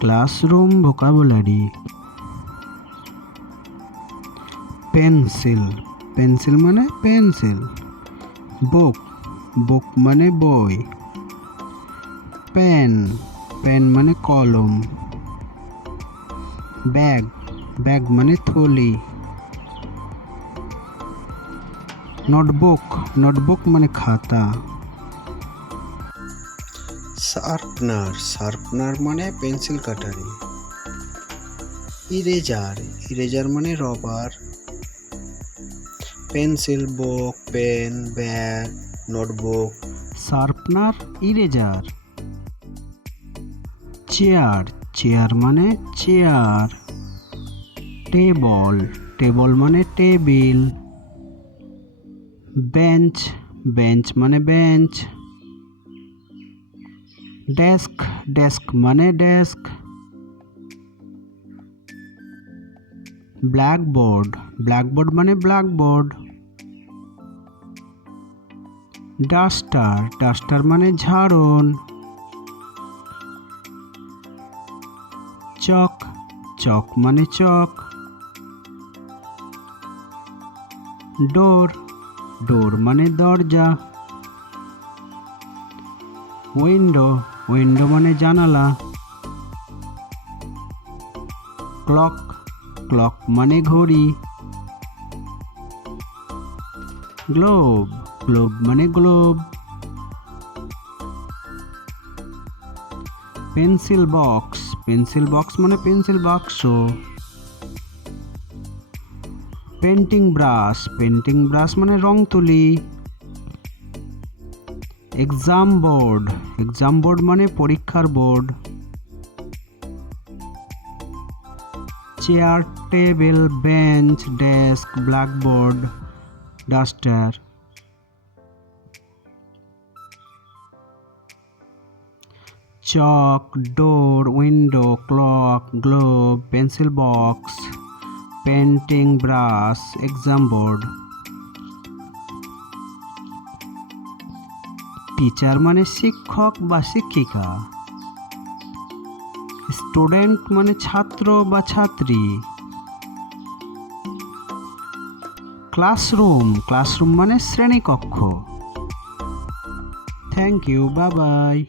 Classroom vocabulary. Pencil. Pencil মানে pencil. Book. Book মানে বই। পেন। পেন মানে কলম। ব্যাগ। ব্যাগ মানে থলি। নোটবুক। নোটবুক মানে খাতা। শার্পনার শার্পনার মানে পেন্সিল কাটারি। ইরেজার ইরেজার মানে rubber. Pencil, book, pen, bag, notebook. Sharpener, eraser. Chair chair মানে চেয়ার। টেবল টেবল মানে টেবিল। বেঞ্চ বেঞ্চ মানে বেঞ্চ। ডেস্ক ডেস্ক মানে ডেস্ক ব্ল্যাকবোর্ড ব্ল্যাকবোর্ড মানে ব্ল্যাকবোর্ড ডাস্টার ডাস্টার মানে ঝাড়ন. চক চক মানে চক ডোর ডোর মানে দরজা. উইন্ডো উইন্ডো মানে জানালা। ক্লক ক্লক মানে ঘড়ি। গ্লোব গ্লোব মানে globe. Pencil box pencil box মানে পেন্সিল বাক্স। পেন্টিং ব্রাশ পেন্টিং ব্রাশ মানে রং তুলি। এক্সাম বোর্ড এক্সাম বোর্ড মানে পরীক্ষার board chair table bench desk blackboard duster chalk door window clock globe pencil box painting brush exam board teacher মানে শিক্ষক বা শিক্ষিকা। স্টুডেন্ট মানে ছাত্র বা ছাত্রী। ক্লাসরুম ক্লাসরুম মানে শ্রেণীকক্ষ। থ্যাংক ইউ বাবাই বাই